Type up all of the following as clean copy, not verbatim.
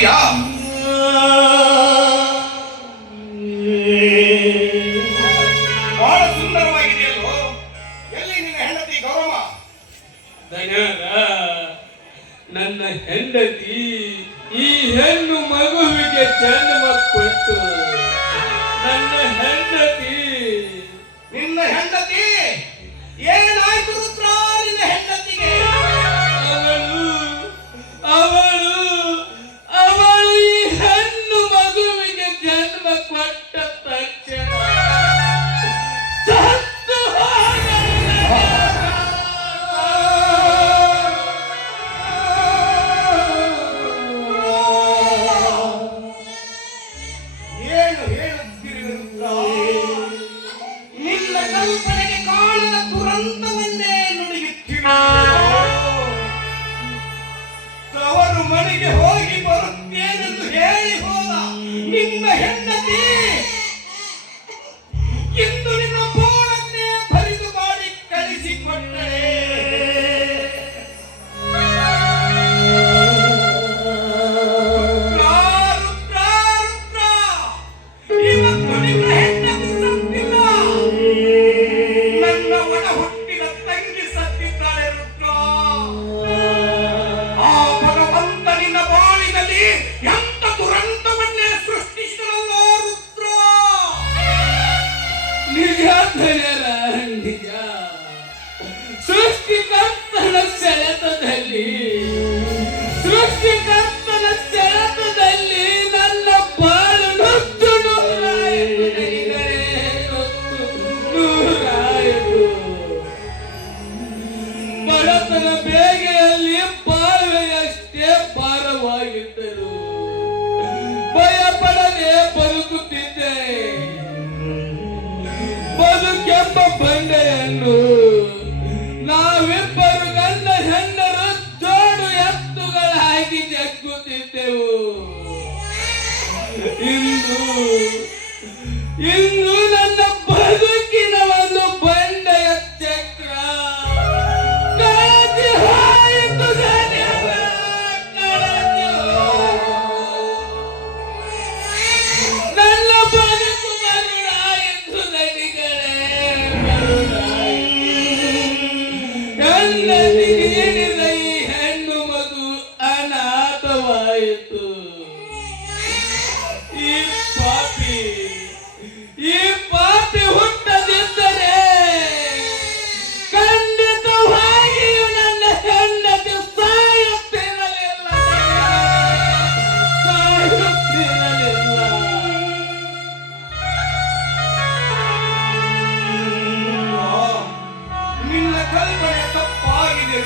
ಇದೆಯಾ? ಬಹಳ ಸುಂದರವಾಗಿದೆಯಲ್ಲೋ. ಎಲ್ಲಿ ನಿನ್ನ ಹೆಂಡತಿ ಗೌರವ? ನನ್ನ ಹೆಂಡತಿ ಈ ಹೆಣ್ಣು ಮಗುವಿಗೆ ಜನ್ಮ ಕೊಟ್ಟು ನನ್ನ ಹೆಂಡತಿ. ನಿನ್ನ ಹೆಂಡತಿ ಏನಾಯ್ತು ರುದ್ರ? ನಿನ್ನ ಹೆಂಡತಿಗೆ ಅವಳು ಅವಳು ಈ ಹೆಣ್ಣು ಮಗುವಿಗೆ ಜನ್ಮ ಕೊಟ್ಟ ತಕ್ಷಣ ಸೃಷ್ಟಿಕರ್ತನ ಸೆಳೆತದಲ್ಲಿ ನನ್ನ ಬಾಳು ನೂರಾಯಿತು. ಬಡತನ ಬೇಗೆಯಲ್ಲಿ ಬಾಳ್ವೆಯಷ್ಟೇ ಭಾರವಾಗಿದ್ದರು. ಭಯಪಡದೆ ಬದುಕುತ್ತಿದ್ದೆ. ಬದುಕೆಂಬ ಬಂಡೆಯನ್ನು ನಾವಿಬ್ಬರು ಗಂಡ ಹೆಣ್ಣರು ಜೋಡು ಎತ್ತುಗಳಾಗಿ ಜಗ್ಗುತ್ತಿದ್ದೆವು. ಇಂದು ನನ್ನ ಬದುಕಿನ ಒಂದು ಬಂಡೆಯ ಚಕ್ರ ಕಳಚಿ ಹೋಯಿತು. ನನ್ನ ಬದುಕು ಮರುಳಾಯಿತು ದಣಿಗಳೇ, ನೀಡಿದ ಈ ಹೆಣ್ಣು ಮಗು ಅನಾಥವಾಯಿತು. ಈ ಪಾಪಿ ಹುಟ್ಟದಿದ್ದರೆ ಖಂಡಿತವಾಗಿಯೂ ನನ್ನ ಹೆಂಡತಿ ಸಾಯುತ್ತಿರಲಿಲ್ಲ. ನಿನ್ನ ಕಲ್ಪನೆ ತಪ್ಪಾಗಿದೆ.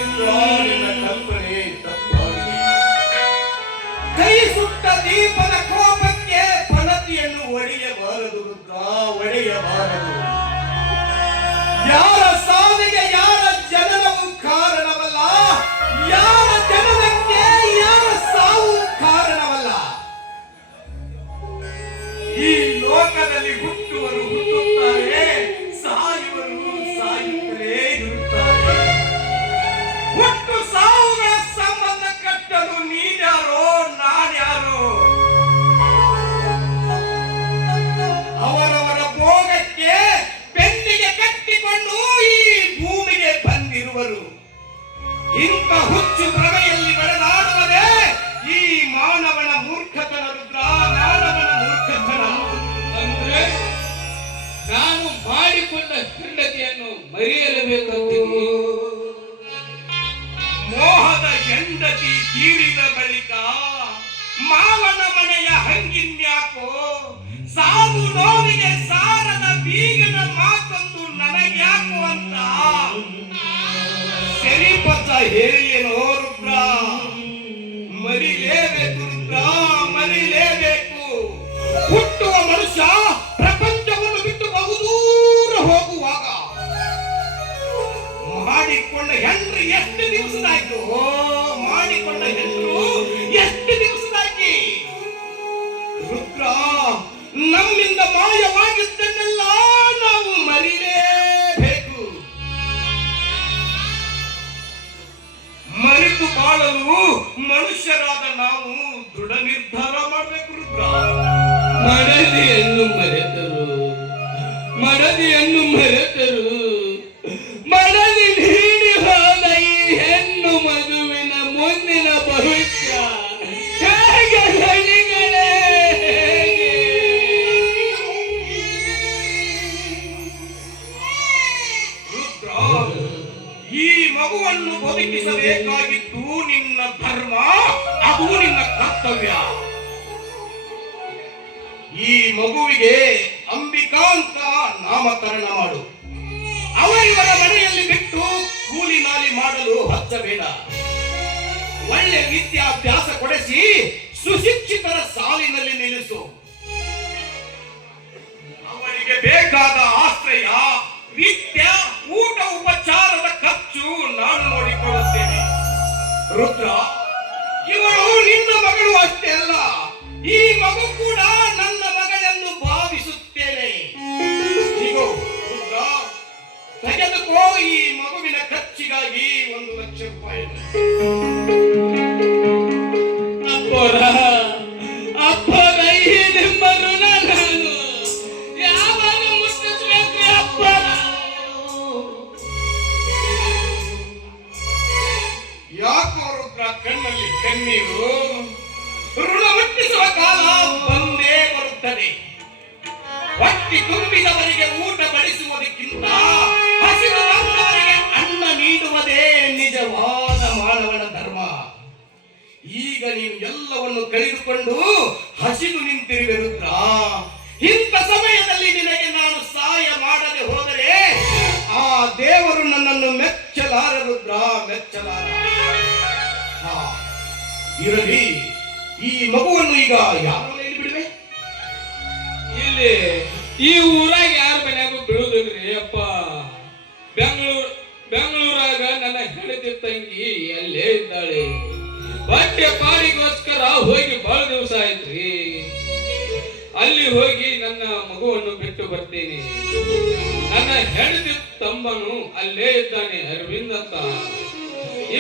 ನಿನ್ನ ಕಲ್ಪನೆ ತಪ್ಪಾಗಿದೆ. ಕೈ ಸುಟ್ಟ ದೀಪದ ಕೋಪಕ್ಕೆ ಫಲತಿಯನ್ನು ಒಡೆಯಬಾರದು ರುದ್ರ, ಒಡೆಯಬಾರದು. ಯಾರ ಸಾವಿಗೆ ಯಾರ ಜನನವು ಕಾರಣವಲ್ಲ, ಯಾರ ಜನನಕ್ಕೆ ಯಾರ ಸಾವು ಕಾರಣವಲ್ಲ. ಈ ಲೋಕದಲ್ಲಿ ಹುಟ್ಟುವರು ಹುಟ್ಟುತ್ತಾರೆ, ಸಾಯುವರು ಸಾಯುತ್ತಲೇ ಇರುತ್ತಾರೆ. ಹುಟ್ಟು ಸಾವುಗಳ ಸಂಬಂಧ ಕಟ್ಟಲು ನೀನ್ಯಾರೋ ನಾನ್ಯಾರೋ? ಅವರವರ ಭೋಗಕ್ಕೆ ಬೆನ್ನಿಗೆ ಕಟ್ಟಿಕೊಂಡು ಈ ಭೂಮಿಗೆ ಬಂದಿರುವರು. ಇಂಥ ಹುಚ್ಚು ಭ್ರಮೆಯಲ್ಲಿ ಬೆಳೆದಾಡುವುದೇ ಈ ಮಾನವನ ಮೂರ್ಖತನ ರುದ್ರ, ಮಾನವನ ಮೂರ್ಖತನ. ಅಂದ್ರೆ ನಾನು ಮಾಡಿಕೊಂಡ ಹೆಂಡತಿಯನ್ನು ಮರೆಯಲೇಬೇಕಂತೀನಿ. ಮೋಹದ ಹೆಂಡತಿ ತೀರಿದ ಬಳಿಕ ಮಾವನ ಮನೆಯ ಹಂಗಿನ್ಯಾಕೋ? ಸಾವು ನೋವಿಗೆ ಸಾರದ ಬೀಗನ ಮಾತೊಂದು ನನಗ್ಯಾಕೋ ಅಂತ ಸರಿಪತ್ತ ಹೇಳಿಯೇನೋ ರುದ್ರ. ಮರಿಲೇಬೇಕು ರುದ್ರ, ಮರಿಲೇಬೇಕು. ಹುಟ್ಟುವ ಮನುಷ್ಯ ಪ್ರಪಂಚವನ್ನು ಬಿಟ್ಟು ಬಹುದೂರ ಹೋಗುವಾಗ ಮಾಡಿಕೊಂಡ ಹೆಂಡ್ರು ಎಷ್ಟು ದಿವಸದಾಯ್ತು? ಮಾಡಿಕೊಂಡ ಹೆಂಡ್ರು ಎಷ್ಟು ದಿವಸದಾಗಿ? ರುದ್ರ, ನಮ್ಮಿಂದ ಮಾಯವಾಗಿದ್ದನ್ನೆಲ್ಲ ನಾವು ಮರಿಲೇಬೇಕು. ಮರೆತು ಬಾಳಲು ಮನುಷ್ಯರಾದ ನಾವು ದೃಢ ನಿರ್ಧಾರ ಮಾಡ್ಬೇಕು ರುದ್ರ. ಮಡದಿಯನ್ನು ಮರೆತರು, ಮಡದಿಯನ್ನು ಮರೆತರು, ಮಡದಿ ನೀಡಿ ಹೋದ ಈ ಹೆಣ್ಣು ಮಗುವಿನ ಮುಂದಿನ ಭವಿಷ್ಯ ಹೇಗೆ ಗಣಿಗಳೇ, ಹೇಗೆ? ರುದ್ರ, ಈ ಮಗುವನ್ನು ಬದುಕಿಸಬೇಕಾಗಿದ್ದು ನಿನ್ನ ಧರ್ಮ, ಅದು ನಿನ್ನ ಕರ್ತವ್ಯ. ಈ ಮಗುವಿಗೆ ಅಂಬಿಕಾ ಅಂತ ನಾಮಕರಣ ಮಾಡು. ಅವರಿವರ ಮನೆಯಲ್ಲಿ ಬಿಟ್ಟು ಕೂಲಿ ನಾಲಿ ಮಾಡಲು ಹಚ್ಚಬೇಡ. ಒಳ್ಳೆ ವಿದ್ಯಾಭ್ಯಾಸ ಕೊಡಿಸಿ ಸುಶಿಕ್ಷಿತರ ಸಾಲಿನಲ್ಲಿ ನಿಲ್ಲಿಸು. ಅವರಿಗೆ ಬೇಕಾದ ಆಶ್ರಯ, ವಿದ್ಯೆ, ಊಟ ಉಪಚಾರದ ಖರ್ಚು ನಾನು ನೋಡಿಕೊಳ್ಳುತ್ತೇನೆ. ರುದ್ರ, ಇವಳು ನಿನ್ನ ಮಗಳು ಅಷ್ಟೇ ಅಲ್ಲ, ಈ ಮಗು ಕೂಡ ನನ್ನ ಮಗಳೆಂದು ಭಾವಿಸುತ್ತೇನೆ. ಹೀಗೋ ರುದ್ರ, ತೆಗೆದುಕೋ ಈ ಮಗುವಿನ ಖರ್ಚಿಗಾಗಿ 1 ಲಕ್ಷ ರೂಪಾಯಿ. ಅಪ್ಪರ ಅಪ್ಪರ ಈ ನಿಮ್ಮ ಋಣ ನಾನು ಯಾವಾಗ ಮುಟ್ಟಿಸ್ಬೇಕು ಅಪ್ಪರ? ಯಾಕೋ ರುದ್ರ ಕಣ್ಣಲ್ಲಿ ಕಣ್ಣೀರು? ಋಣ ಮುಟ್ಟಿಸುವ ಕಾಲ ಬಂದೇ ಬರುತ್ತದೆ. ಹೊಟ್ಟಿ ತುಂಬಿದವರಿಗೆ ಊಟ ಬಡಿಸುವುದಕ್ಕಿಂತ ಹಸಿರು ಬಂದವರಿಗೆ ಅನ್ನ ನೀಡುವುದೇ ನಿಜವಾದ ಮಾನವನ ಧರ್ಮ. ಈಗ ನೀವು ಎಲ್ಲವನ್ನು ಕಳೆದುಕೊಂಡು ಹಸಿದು ನಿಂತಿರುವೆ ರುದ್ರ. ಇಂಥ ಸಮಯದಲ್ಲಿ ನಿನಗೆ ನಾನು ಸಹಾಯ ಮಾಡದೆ ಹೋದರೆ ಆ ದೇವರು ನನ್ನನ್ನು ಮೆಚ್ಚಲಾರ ರುದ್ರ, ಮೆಚ್ಚಲಾರ. ಹಾ, ಇರಲಿ, ಈ ಮಗುವನ್ನು ಈಗ ಯಾರ ಮನೆಯಲ್ಲಿ ಬಿಡುವೆ? ಇಲ್ಲಿ ಈ ಊರಾಗ ಯಾರ ಮನ್ಯಾಗೂ ಬಿಡುದಿಲ್ರಿ ಅಪ್ಪ. ಬೆಂಗಳೂರಾಗ ನನ್ನ ಹೆಂಡತಿ ತಂಗಿ ಅಲ್ಲೇ ಇದ್ದಾಳೆ. ಬಟ್ಟೆ ಪಾಡಿಗೋಸ್ಕರ ಹೋಗಿ ಬಹಳ ದಿವಸ ಆಯ್ತ್ರಿ. ಅಲ್ಲಿ ಹೋಗಿ ನನ್ನ ಮಗುವನ್ನು ಬಿಟ್ಟು ಬರ್ತೀನಿ. ನನ್ನ ಹೆಂಡತಿ ತಮ್ಮನು ಅಲ್ಲೇ ಇದ್ದಾನೆ, ಅರವಿಂದ್ ಅಂತ.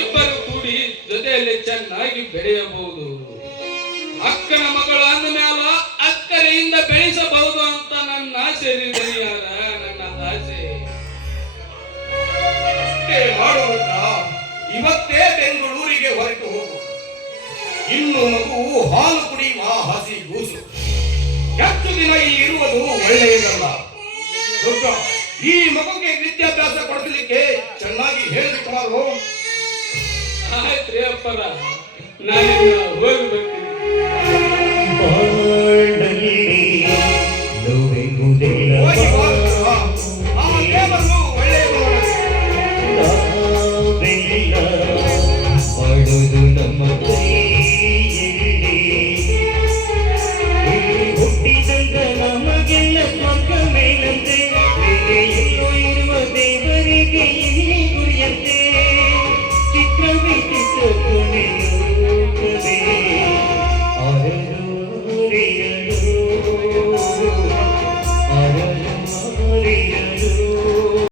ಇಬ್ಬರು ಕೂಡಿ ಜೊತೆಯಲ್ಲಿ ಚೆನ್ನಾಗಿ ಬೆಳೆಯಬಹುದು. ಅಕ್ಕನ ಮಗಳು ಅಂದ ಮ್ಯಾಲ ಅಕ್ಕರೆಯಿಂದ ಬೆಳೆಸಬಹುದು ಅಂತ ನನ್ನ ಆಸೆ ಯಾರ, ನನ್ನ ಆಸೆ. ಅಷ್ಟೇ ಮಾಡುವುದ, ಇವತ್ತೇ ಬೆಂಗಳೂರಿಗೆ ಹೊರಟು ಹೋಗು. ಇನ್ನು ಮಗು ಹಾಲು ಕುಡಿಯುವ ಹಸಿ ಗೂಸು. ಹೆಚ್ಚು ದಿನ ಇಲ್ಲಿ ಇರುವುದು ಒಳ್ಳೆಯದಲ್ಲ. ರುದ್ರ, ಈ ಮಗುಗೆ ವಿದ್ಯಾಭ್ಯಾಸ ಕೊಡಿಸಲಿಕ್ಕೆ ಚೆನ್ನಾಗಿ ಹೇಳಿಬಿಟ್ಟು ಮಾರು. ಆಯ್ತ್ರಿ ಅಪ್ಪರ, ನಾನಿನ್ನ ಹೋಗ್ಬೇಕು.